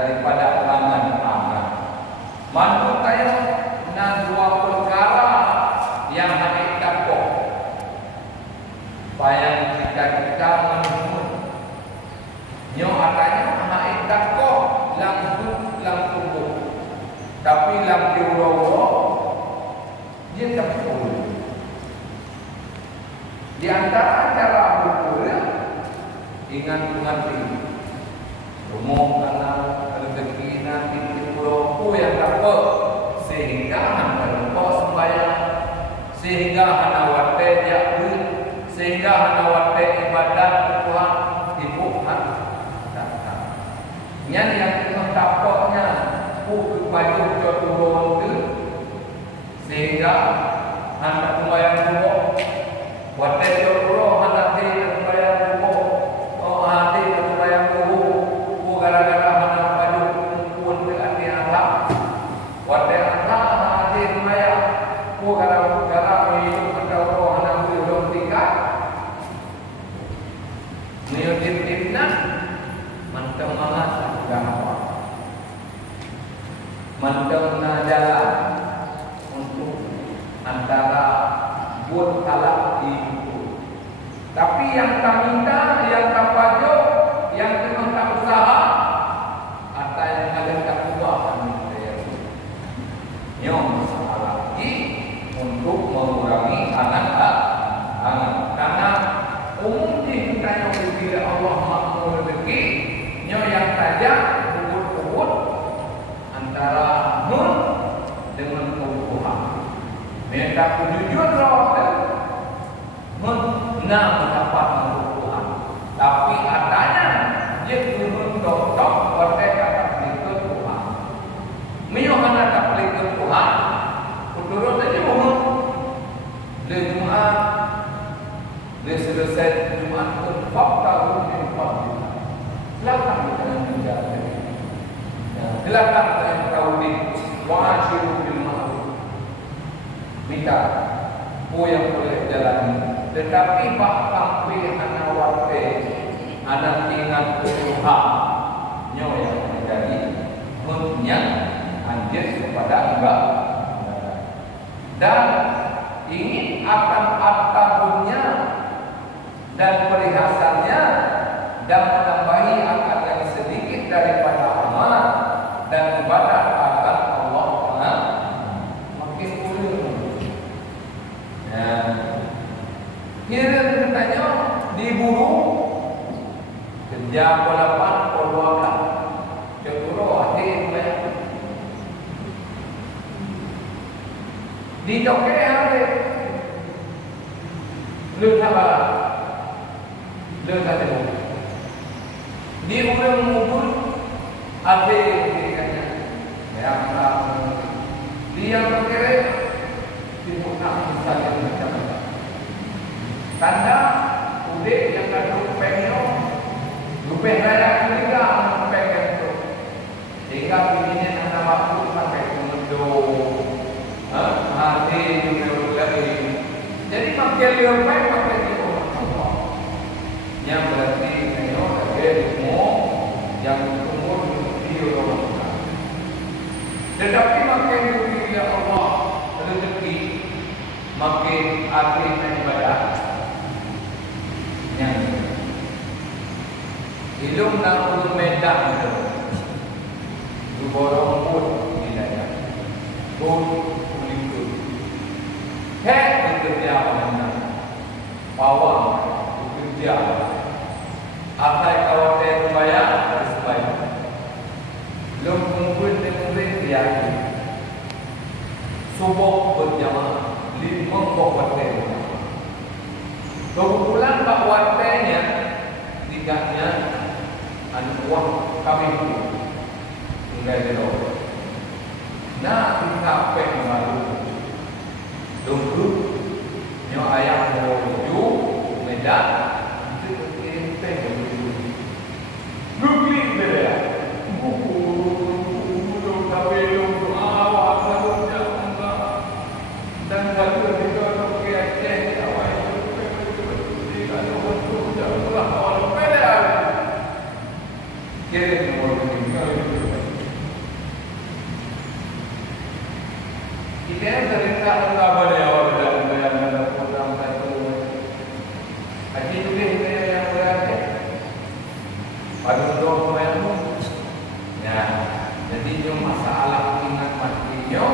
daripada langan aman. Manut tayo na dua perkara yang hadik takut. Bayang kita menurut nyo adanya hadik takut langsung tubuh. Tapi lang diuro dia tak boleh. Di antara cara berpura ingat mengerti rumah tanah rezeki nanti dipulau yang dapat sehingga anda lupa sembahyang, sehingga anda wate jauh, sehingga anda wate ibadat Tuhan ibu datang. Yang dapatnya baju turun tu sehingga anda sembahyang dulu, wate dulu anda tidak sembahyang dulu, hati sembahyang dulu, gara-gara anda baju pun berarti anda, wate anda hati sembahyang, gara-gara hidup anda dulu anda belum tinggal, menyudirna mantap malas agama. Mantapna jalan untuk antara buat talak itu. Tapi yang tak minta, yang tak pajak, yang memang tak usaha, atau yang ada tak ubah kami saya. Yang masalah lagi untuk mengurangi anak. Karena umum di kita yang berbila Allah makmur rezeki, yang saja antara nun dengan Tuhan. Mereka jujur roh nun nak mendapat Tuhan. Tapi adanya dia turun dok pada kata pelikut Tuhan. Miohana tak pelikut Tuhan. Turun saja mohon. Le Jumat, le selesai Jumat pun fakta rutin fakta. Silakan kita menjaga. Silakan dengan tauhid wa'ashiru bil ma'ruf. Minta yang boleh jalani. Tetapi pak sampai anak wate anak ingat Tuhan nyo yang menjadi mutnya anjir kepada enggak. Dan ingin akan tahunnya dan perhiasannya dan menambahi akan yang sedikit daripada amal dan ibadah akan Allah makin kurang. Kira katanya diburu kerja polapan polwakan cekuro hati banyak di toke hari lu sabar lu sabar di urang mubur hati yang dia berkira dibuka saja macam tanda udah yang kata penyo lupa raya juga pengen tu sehingga begini anak waktu sampai kemudian hati juga lagi jadi makin lupa makin itu yang berarti penyo lagi semua yang umur dia orang. Tetapi makin bila Allah rezeki makin akhir ibadah yang hidup dalam medan itu borong pun nilainya pun itu bekerja mana pawang bekerja apa kau terbayar harus bayar belum kumpul dengan dia subuh berjamaah 5 waktu kebetulan pak watenya tiganya anu uang kami tinggal di luar nah kita apa yang baru dulu nyo ayam mau tuju medan itu kirim teh rugi beda dan satu ketika kita cek awal itu kalau beda kirim nomor ini Kita cerita apa dia orang yang ada program satu. Haji tu dia yang berada. Pada dua orang tu. Ya, jadi itu masalah ingat matinya.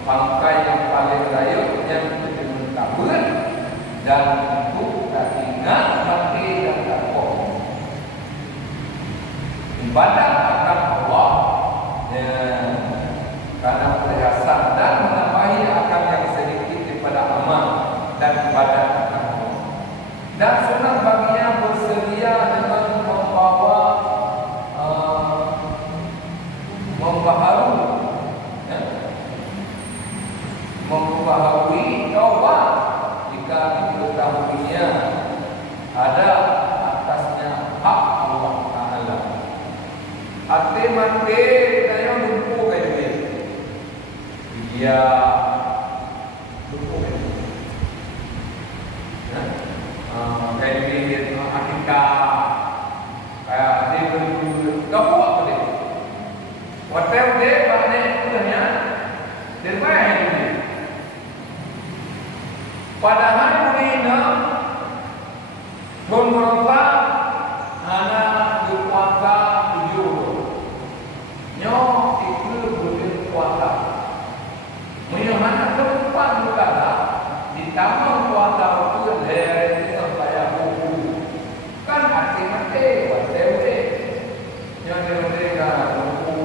Pangkai yang paling raya yang kita kabur dan itu tak ingat mati dan tak bohong. Ibadat akan Allah ya, karena perhiasan dan menambahi akan yang sedikit daripada amal dan ibadat akan Allah. Dan sunat baginya bersedia dengan membawa membaharui membaharui taubat jika diketahuinya ada atasnya hak Allah Ta'ala. Hati mati saya lumpuh kayak ini. Dia lumpuh kayak ini. Kayak ini akikah kayak dia berdua gak buat apa dia. Hotel dia maknanya udahnya dia main ini. Padahal ini pemerintah anak berkuasa 7 nyo itu berkuasa mana tempat berkata di taman kuasa itu dari saya buku kan hati mati watewe yang mereka buku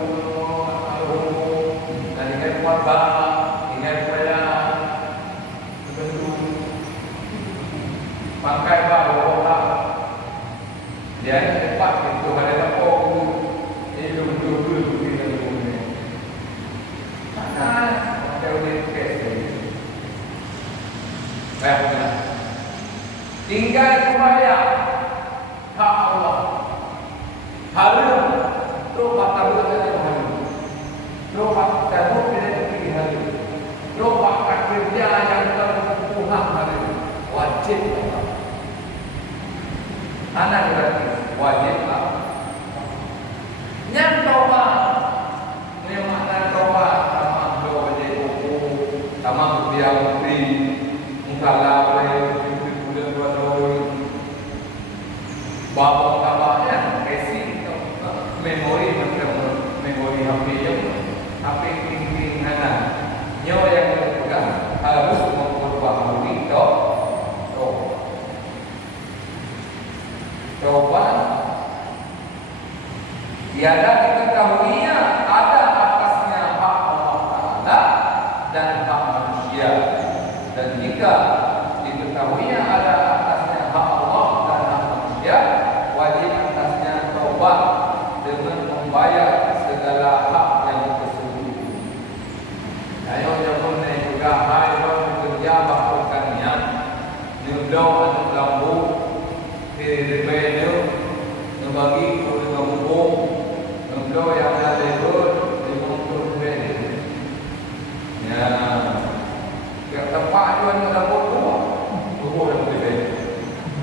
dan dengan kuasa dengan saya pakai baru orang dia cepat itu ada lapor itu betul-betul kita punya karena kalau dia kes baiklah tinggal supaya hak Allah harum roba taburan harum roba tabu pilih harum roba kerja yang terpuhang harum wajib anak gratis wajib lah. Yang taubat, yang mana taubat sama doa jadi buku, sama dia beri, mungkalah boleh bulan dua tahun, bawa kabarnya, resi, memori macam memori HP tinggi anak, nyawa yang berpegang harus memperbaharui taubat. Tiada diketahuinya ada atasnya hak Allah Ta'ala dan hak manusia. Dan jika diketahuinya ada atasnya hak Allah dan hak manusia, wajib atasnya taubat dengan membayar segala hak yang tersebut. Ayo jangan juga hai bekerja bahkannya nyudah atau lampu dibeli bagi orang hukum untuk yang ada lebur dimontor beli ya tempat jual lampu tua yang beli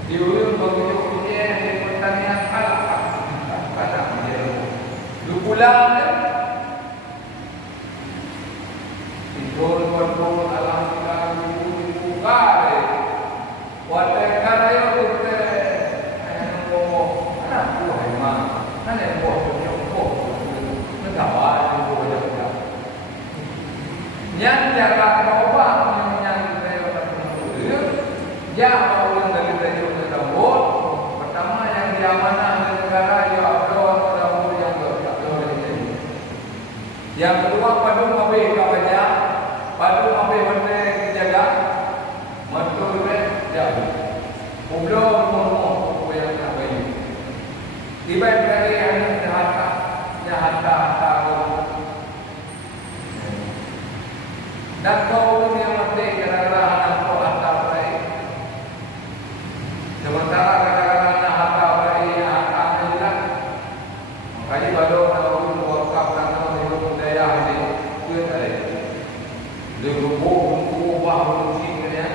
diulur bagi dia di pertanian alat pada dia dukulan itu pun alam kita dibuka wadah karya kan yang buat yang jaga taubat yang ya orang dari tajuk tersebut pertama yang diamanah negara ya Allah yang yang kedua padu mabih kawaja padu mabih benda dijaga mantul ya ublo rumah yang baik tiba dari yang harta dan kau yang mati gara-gara anak kau harta baik sementara gara-gara anak harta baik harta hilang makanya baru tahu wakaf dan hidup budaya ini kuat ada dia berubah fungsinya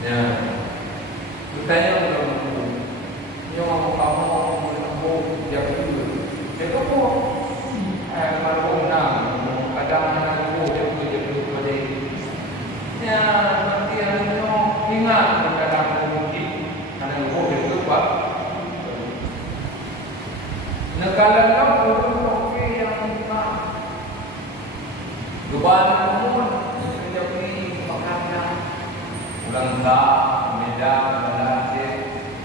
ya bertanya nyawa kamu menempuh yang itu itu pun marhum nam kadang-kadang ibu yang begitu Negara kau dulu okey yang minta. Lubahan umum menjadi makanan. Ulang tak, Medan, Malaysia,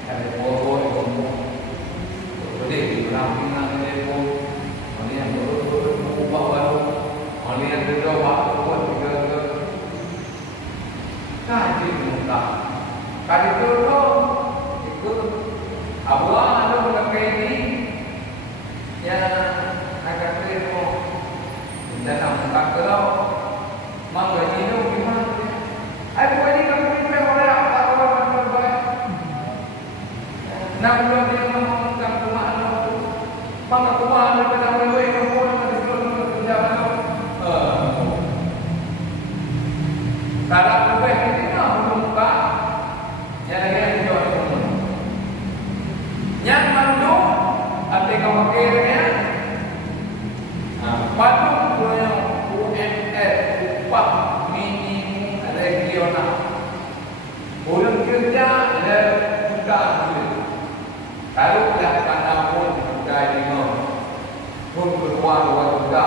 ada Borok, semua. Jadi pinang-pinang dia pun, mana yang berubah baru, mana yang berubah buat juga. Kaji muka, kaji turun, ikut abang ada mengenai ini yang agak terima dalam muka kalau mangga ini gimana? Aku ini kamu ini orang apa orang terbaik? Nak belum dia mengangkat rumah anak, mangga rumah anak pada orang lain kamu orang ada sebelum kerja anak. Kalau terbaik ini nak belum muka, yang lagi yang jual semua. Yang mandu, ada kamu kira padung punya UMR upah minimum regional. Orang kerja ada bukan itu. Kalau tidak pada pun bukan ini. Pun keluar juga,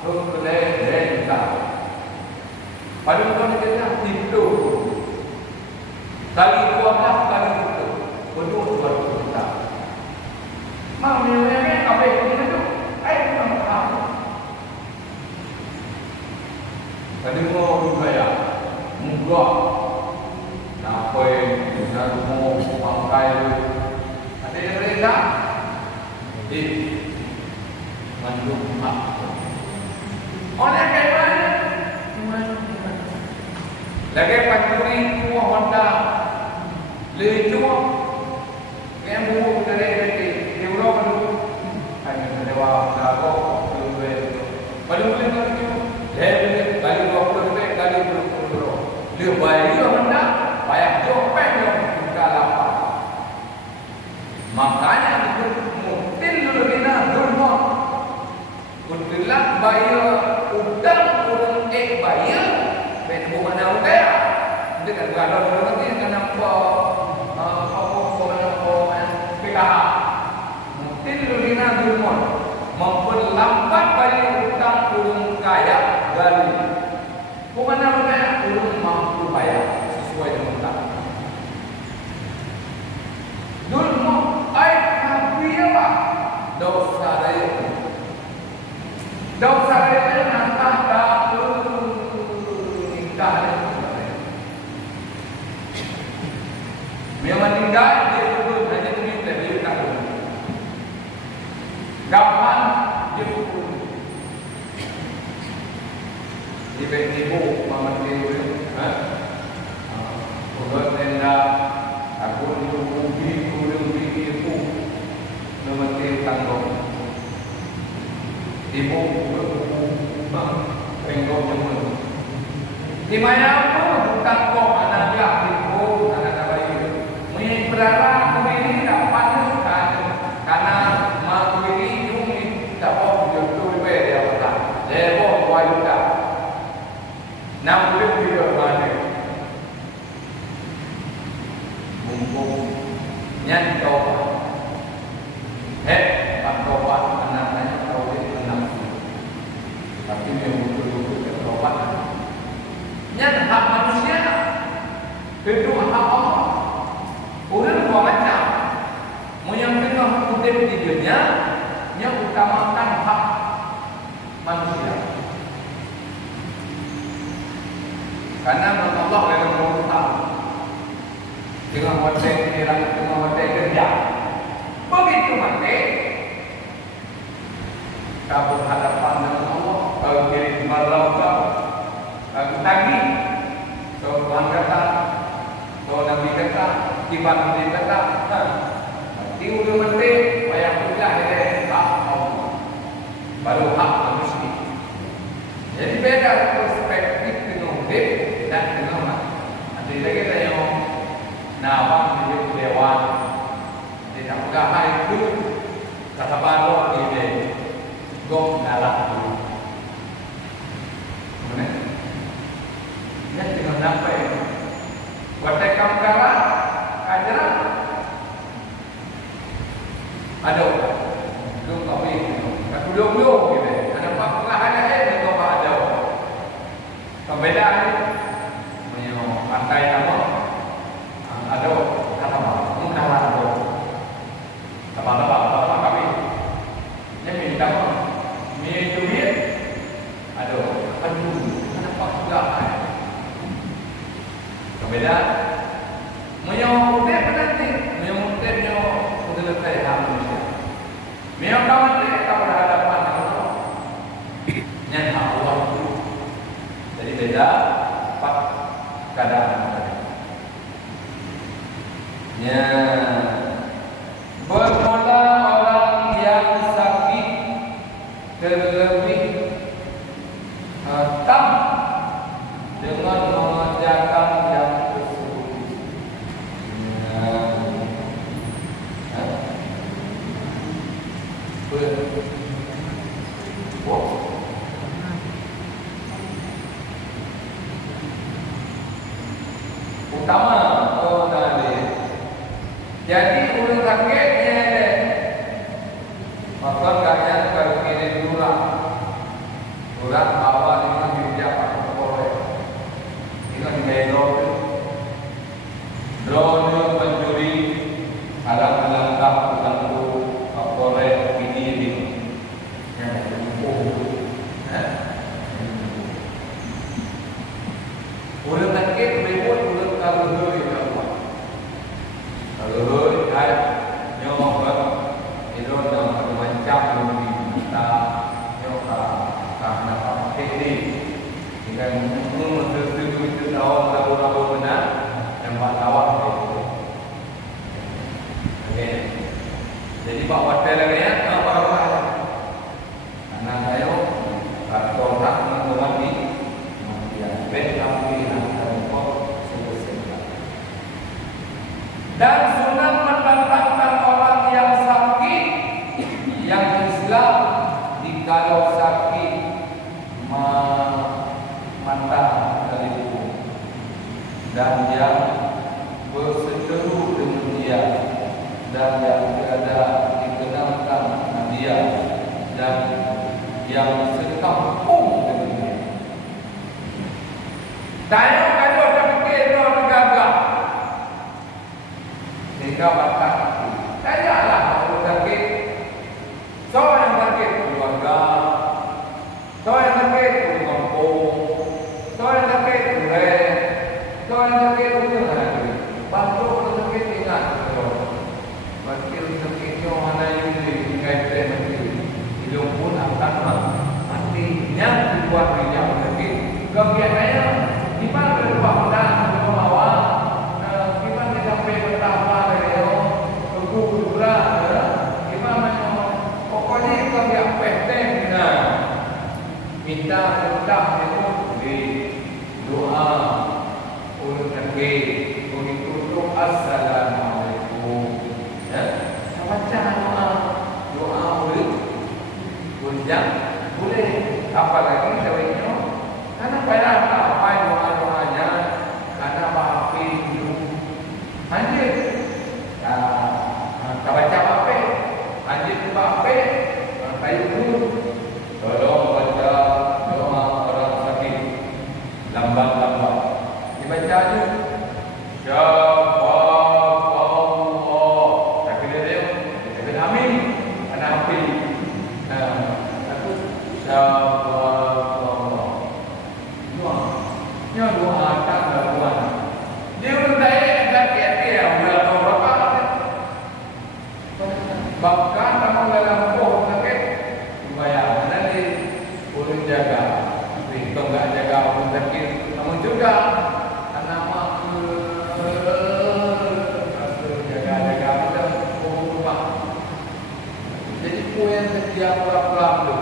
pun kelihatan juga. Padung punya kerja itu. Kali 12 kali itu, penuh 2 juta. Mau nilainya apa itu? Ayo kita tahu. Tadi mau bergaya, munggah, nampai, misalnya mau pakai, ada yang reda, di mandung hak. Orang kayak mana? Lagi pacuri tua Honda, lebih tua, yang buku dari Eropa dulu. Hanya dewa nago dulu. Baru boleh tu. Dia kali 20 lebih kali 20. Dia bayi mana? Payah jopek yang kita lapar. Makanya itu mungkin dulu bina dulu. Kuntilah bayar udang urang bayar. Betul mana udang? Dia kan ada orang ni kan nampak apa PKH. Tilurina Durmon memperlambat balik utang urung kaya gali. Kemana mana urung mampu bayar sesuai dengan utang. Durmon ayat nabi apa? Dosa raya. Dosa raya nantah dah nikah. Memang nikah dia betul hanya demi dia tak. Gapan dia pukul. Ibu mama dia, udah tenda, aku ubi ibu, nama dia tanggung. Ibu tengok teman. Di mana pun tanggung anak dia, ibu anak bayi. Mungkin berapa aku ini dapat karena mak ini tak boleh jodoh dia apa? Dia boleh wajib. Nam boleh dia mana? Mumpung nyantau. Pak anak-anak tahu dia tenang. Tapi yang betul-betul tobat. Nyat hak manusia. Kedua hak Allah. Orang dua macam. Yang tengah kutip di dunia, yang utamakan hak manusia. Karena Allah yang mengutamakan dengan wajah kerja. Begitu mati, kau berhadapan dengan Allah, kau kirim malam kau tagih, kau Tuhan kata, kau Nabi kata, Tuhan Nabi kata, udah mati, bayar pula hak Allah, baru hak manusia. Jadi beda perspektif dengan hidup dan dengan mati. Ada lagi yang nawang hidup dewan, tidak mudah itu kata baru ide, gong ngalah dulu. Mana? Ini dengan apa ini? Wadah kamkara ajaran ada habis. Aku dulu gitu. Ada apa pula ada kau ada. Kau beda ni. Menyo pantai nama. Ada kata apa? Mungkin ada. Apa kami. Ni minta apa? Mi duit. Ada. Aduh, ada apa pula? Kau beda. Menyo hotel penting. Menyo hotel menyo hotel saya manusia. Menyo kawan dia tak berhadapan dengan Allah. Yang Allah itu. Jadi beda empat keadaan. Ya. Bermula orang yang sakit terlebih tam dengan mengerjakan yang tersebut. Utama tadi. Jadi urut sakitnya maka kalian kalau kiri dulang awal dengan bijak atau korek ini drone pencuri alat lengkap untuk korek ini yang urut sakit berikut urut kalau kalau hai nyoba itu nama macam kita nyoba karena pakai ini dengan menurut itu tahun lalu benar yang buat awak itu. Okey. Jadi pak hotel lagi ya apa karena saya kalau nak mengulangi dia bet kami nak kau selesai. Dan sunat mendatangkan orang yang sakit yang Islam dikalau sakit mata dari tubuh dan yang berseteru dengan dia dan yang tiada dikenalkan dengan dia dan yang sekampung dengan dia. Tanya kalau tak fikir orang gagah sehingga batas hati. Tanyalah kalau sakit. Soal yang sakit keluarga, soal yang sakit di kampung, soal yang sakit kuliah, soal yang sakit usaha. Bantu kalau sakit ingat. Wakil sakitnya mana yang dikait mati. Hidup pun akan mati. Yang dibuat yang sakit. Kebiasaannya di mana berubah dan berubah awal. Gimana sampai bertambah dari bergurau gimana pokoknya itu yang penting minta tentang itu di doa untuk sakit untuk assalamualaikum ya baca doa boleh boleh apalagi sebenarnya karena pada apa doa-doanya karena apa hidup anjir tak baca apa anjir tu apa kayu dulu tolong baca doa orang sakit lambat-lambat dibaca aja Allah tapi dia kena amin kena api aku Allah doa tak lakukan dia bertanya sakit dia udah tahu berapa bahkan kamu dalam pohon sakit bayar nanti boleh jaga tapi kalau enggak jaga pohon sakit kamu juga karena jaga kita pohon rumah jadi pohon yang setiap pelan-pelan tu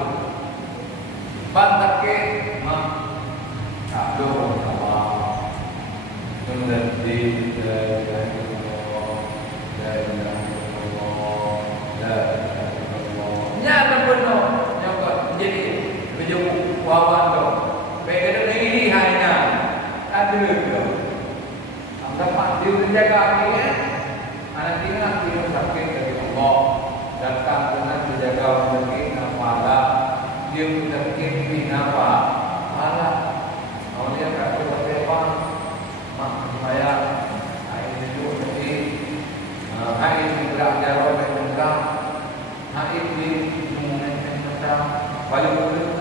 ban sakit tak ada sama menjadi nyata penuh nyokot jadi berjumpa wawan tu baik ini hanya ada tu dapat dia menjaga akhirnya anak tinggal dia sakit dari Allah datang dengan menjaga dah paling mudah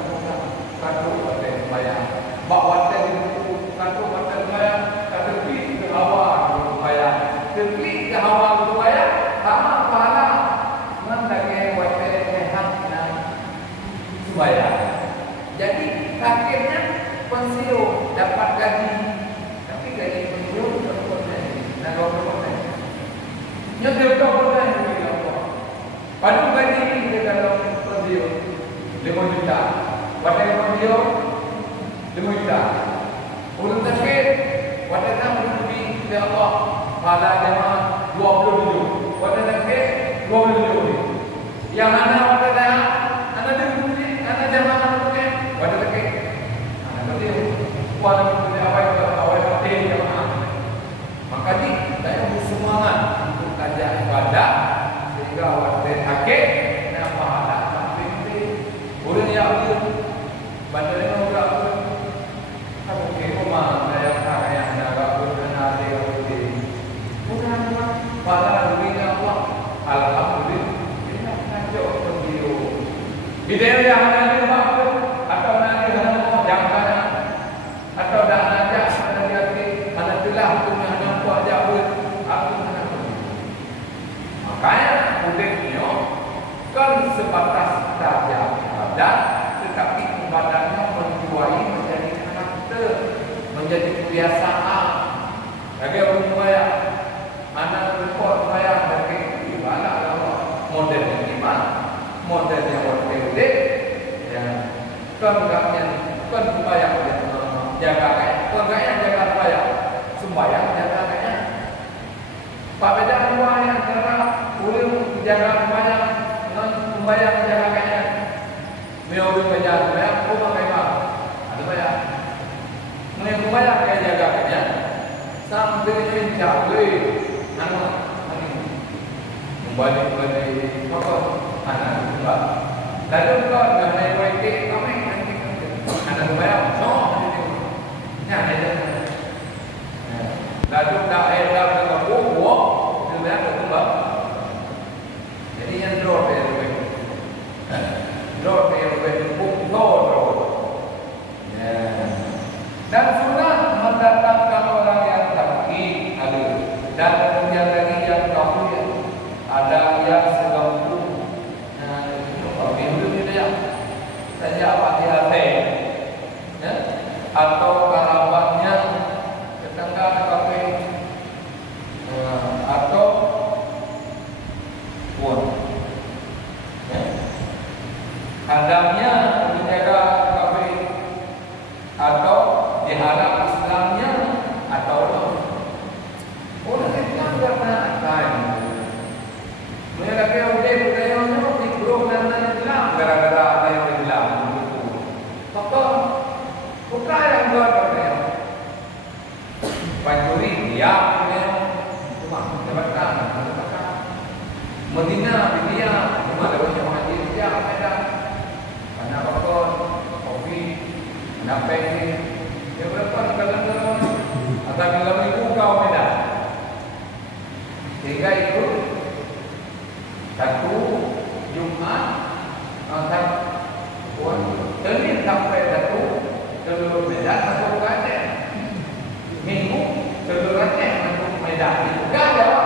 kado pada bayar. Bawa itu kado pada bayar, kado ke awal bayar. Terpi ke awal bayar, sama pahala. Mendaki wadah sehat dan bayar. Jadi akhirnya pensiun dapat gaji, tapi gaji pensiun berapa? Nak berapa? Nyata berapa? Pada gaji ini kalau pensiun 5 juta, pada pensiun 5 juta. Urut sakit, pada tahun lebih ya Allah, pada jemaah 27, pada sakit 27. Yang mana pada dah, anak dia, anak jemaah tu pada sakit, anak pensiun, pada awal pensiun jemaah. Maka ni saya bersemangat untuk kajian ibadah. Sehingga waktu akhir nak pahala sampai ini. Orang yang itu bandar orang tu, aku kira rumah saya kaya nak aku nak ada aku ini. Bukan pahala duit Allah. Alhamdulillah kita kacau video. Video yang ada di bawah atau nanti ada yang mana atau dah ada ada telah punya nampak jauh aku nak. Makanya udahnya kan sebatas saja ibadah, tetapi ibadahnya menjuai menjadi karakter, menjadi kebiasaan. Bagi orang bayar, anak report bayar dari ibadah kalau modelnya gimana? Modelnya hotel, ya kan bayar jaga kayak jaga bayar, sembahyang jaga kayak. Pak beda dua yang antara ulil jaga banyak dengan membayar jaga kaya. Beliau bayar rumah memang ada bayar. Membayar kaya jaga kaya sampai mencapai membayar apa anak juga. Lalu kalau dah naik WT kami nanti anak bayar yang ada. Lalu dah ada dengan buku dia berkembang. Jadi yang drop dia lebih, drop dia lebih drop. Dan sunat mendatangkan orang yang takki ada, dan kemudian lagi yang kafir ada yang segampu. Kafir itu dia saja hati-hati, atau kerabatnya tetangga kafir. Atau pun hadamnya menjaga kafir atau diharap Islamnya atau orang yang tidak pernah kain mereka kira budaya-budayanya dikurung dan Islam gara-gara ada yang Islam maka bukan yang buat budaya pancuri dia Medina, India, cuma ada banyak haji dia ada. Karena rokok, kopi, nape ini, dia berapa kadang-kadang atau dalam ibu kau beda. Sehingga itu satu Jumat, Senin sampai satu seluruh Medan masuk Aceh. Minggu seluruh Aceh masuk Medan. Itu kan jawab.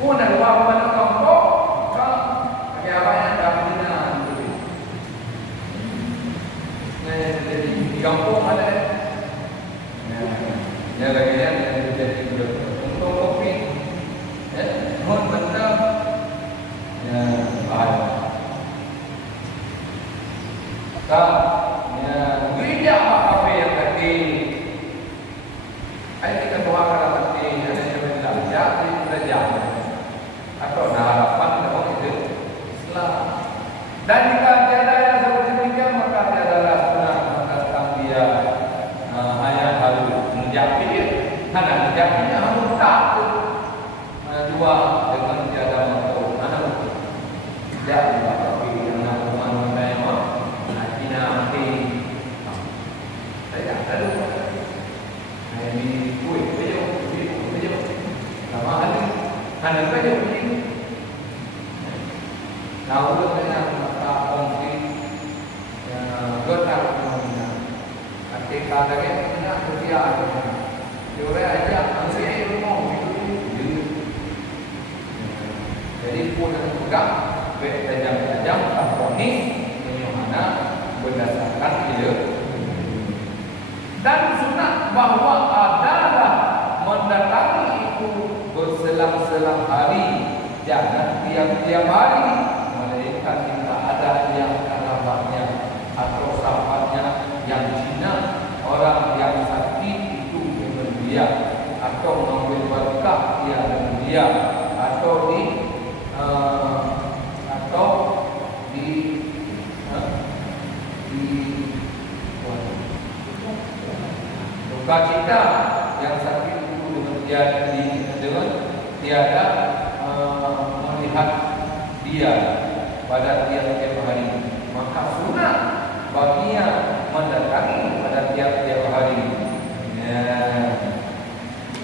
Pun ada orang mana kampung, bagi apa yang dah Medina dulu. Jadi di kampung ada, ya lagi yang jadi untuk kopi, mohon benar, ya baik. Tak, ya tidak apa yang tadi. Ini kita buat kalau tadi ada yang belajar, belajar. Atau harapan dalam hidup Islam. Dan jika tiada yang seperti demikian maka tiadalah sunnah tentang dia ayat harus menjawab. Karena menjawabnya harus takut dua dengan tiada mampu. Mana jadi tapi yang nama saya mah Cina mati. Saya ada dulu. Ini kuih bejo. Nama hari. Anak saja begini. Nah, urut dengan benar mana. Nanti kalau kita kerja, dia aja ambil rumah itu. Jadi pun juga tajam-tajam terponis bagaimana berdasarkan ilmu. Dan sunat bahawa adalah mendatangi itu berselang-selang hari, jangan tiap-tiap hari. Melainkan jika ada yang kerabatnya atau sahabatnya yang Cina, orang yang sakit itu dengan dia, atau mengambil berkah dia dengan dia, atau duka cita yang sakit itu dengan tiada melihat dia pada tiap-tiap hari, maka sunat baginya mendatangi pada tiap-tiap hari.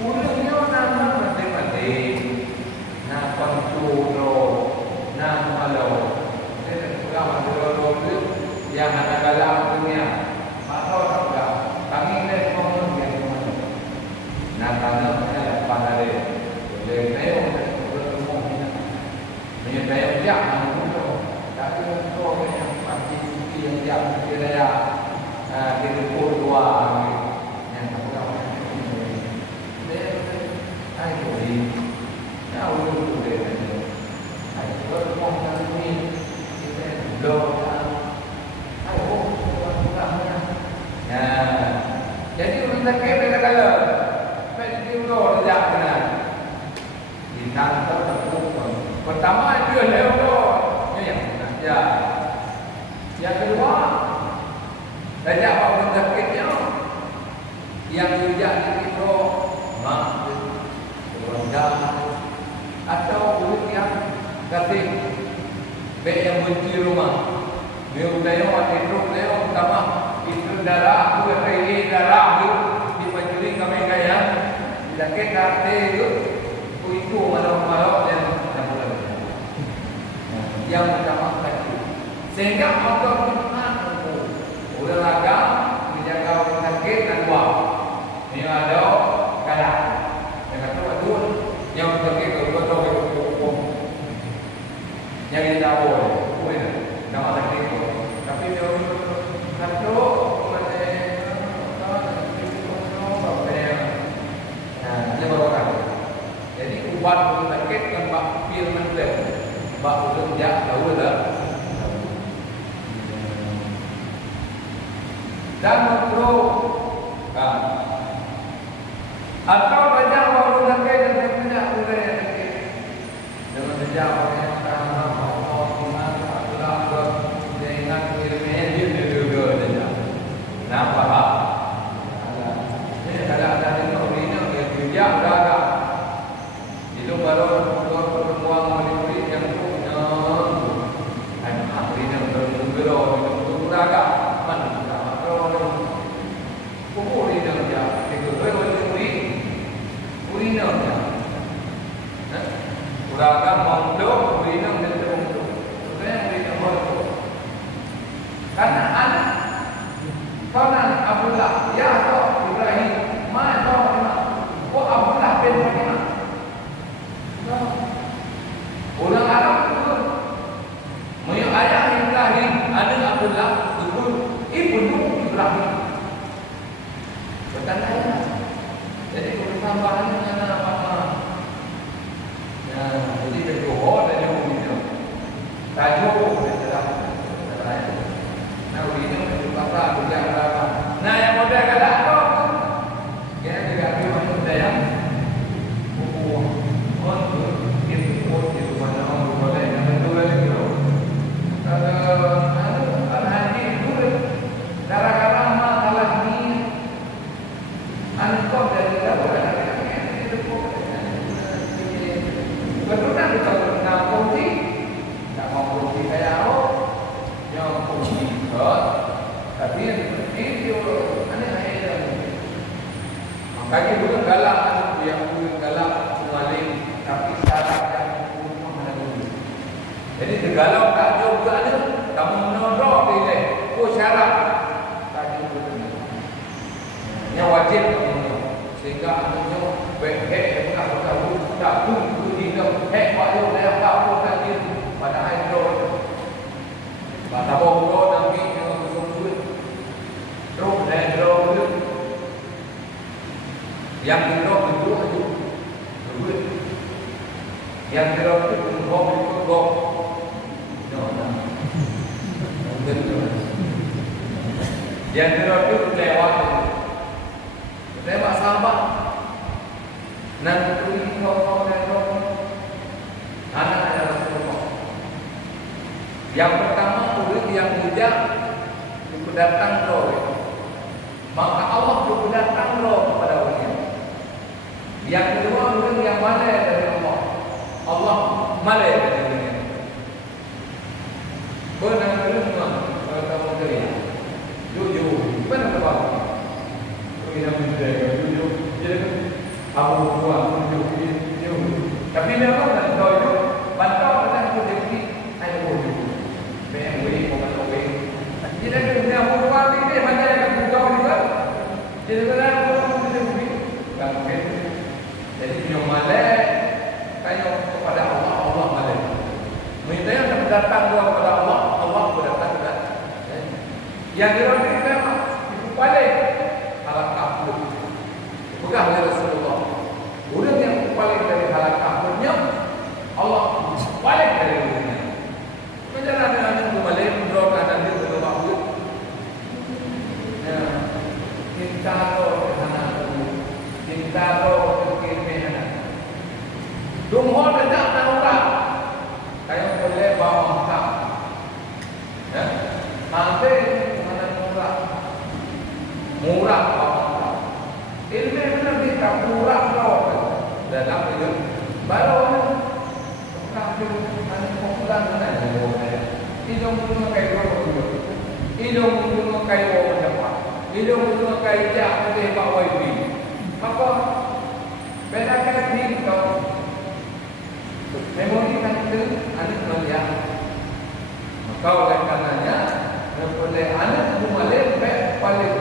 Ulangnya nama masing-masing, nah konturo, nah malau. Ini kurang malu yang ada dalam dunia. Atau enggak? Kami ini ngomong yang mana? Nah karena saya pada dia bertemu menyebabkan dia mengumpul, tapi untuk yang pasti yang dia berjaya direport dua yang terkenal dia ayo ini ya ulur dia ayo bertemu dengan ini kita doa ayo bukan ya jadi orang sakit mereka kata mesti ulur dia benar ditangkap terpukul pertama dia lewat yang ya yang kedua banyak orang sakitnya yang juga itu mak keluarga atau urut yang kasih baik yang benci rumah dia udah waktu itu dia pertama itu darah aku yang darah itu di majelis kami kaya sakit hati itu malam-malam yang pertama tadi sehingga motor udah laga menjaga orang sakit dan uang ini ada galak yang kata betul yang sakit itu betul yang tidak boleh nama sakit itu tapi dia satu jadi ubat orang sakit yang bak pil mentel bak udah jak tahu dah dan makro kan atau banyak orang sakit dan banyak orang yang sakit dengan banyak orang yang sama Allah dimana Allah dengan ilmunya dia juga saja nampak ini ada ini dia berada itu baru pertemuan murid yang punya anak ini bergurau itu berada mana Uraga mondok, urinam dan mondok. Sebenarnya urinam mondok. Karena anak kanan Abdullah, ya atau Ibrahim, mana atau oh Abdullah bin Fatimah. Orang Arab itu, punya ayah Ibrahim, anak Abdullah, itu ibnu Ibrahim. Bukan ayah. Jadi tambahan dengan apa? Jadi berdoa dan berdoa. Tajuk adalah nah ini juga apa juga apa. Nah yang muda kata apa? Dia juga muda yang untuk itu mana orang boleh yang betul itu. Al-Haji dulu gara-gara masalah ini antum dari dapat betul kan kita nak kunci, tak mau kunci kayak apa? Yang kunci kot, tapi ini aneh. Makanya bukan galak, yang bukan galak maling, tapi syarat yang hukum mana dulu. Jadi kalau tak jauh ada, kamu menodok dia, syarat yang wajib sehingga anaknya baik dengan tahu tak pun kita waktu dia apa tadi pada hari itu pada bawah nanti yang bersumber roh dan roh yang roh itu duit yang roh itu roh yang roh itu lewat sahabat nanti kau dan roh anak Rasulullah. Yang pertama murid yang bijak itu datang roh, maka Allah juga datang roh kepada orangnya. Yang kedua murid yang malai dari Allah, Allah malai dari orangnya. Benar benar kalau kamu kerja, jujur, benar benar. Kita menjadi jujur, jadi Abu Buah jujur. Tapi dia apa? Kalau itu bantau dengan kondisi ada wujud. BMW bukan OB. Jadi dia Abu Buah ini macam yang buka juga. Jadi kalau orang itu beri, kan? Jadi dia malai, kayak kepada Allah, Allah malai. Minta yang datang kepada Allah, Allah berdatang juga. Yang dilakukan apa? Itu palai. Halak kafir. Bukan oleh Rasulullah. Orang yang paling dari halak kafirnya Allah paling dari dunia. Macam ada yang kembali menurut dan dia berlaku. Ya, cinta roh anak, cinta roh kekinian. Dumho tidak tahulah. Kayak boleh bawa makan. Ya, nanti mana murah bawa makan. Ilmu benar kita murah roh. Dalam hidup baru kafir anak popular mana hidung punya kayu hidung punya kayu macam hidung punya kayu jak boleh bawa ini maka bedakan diri kau memori kan itu anak melihat maka oleh karenanya boleh anak boleh paling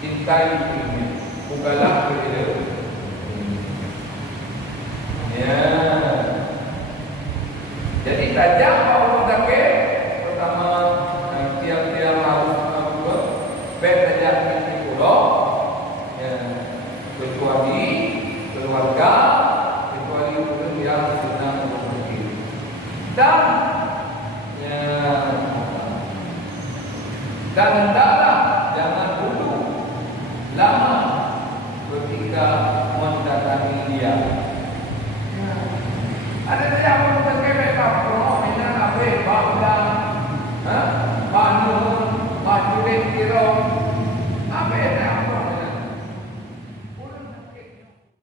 cintai ini bukalah hidup. Ya. Jadi tajam kalau pakai pertama tiap-tiap harus tajam di pulau. Ya. Kecuali keluarga, kecuali orang yang sedang bekerja. Dan ya. Dan hendaklah jangan dulu lama ketika mendatangi dia. Ada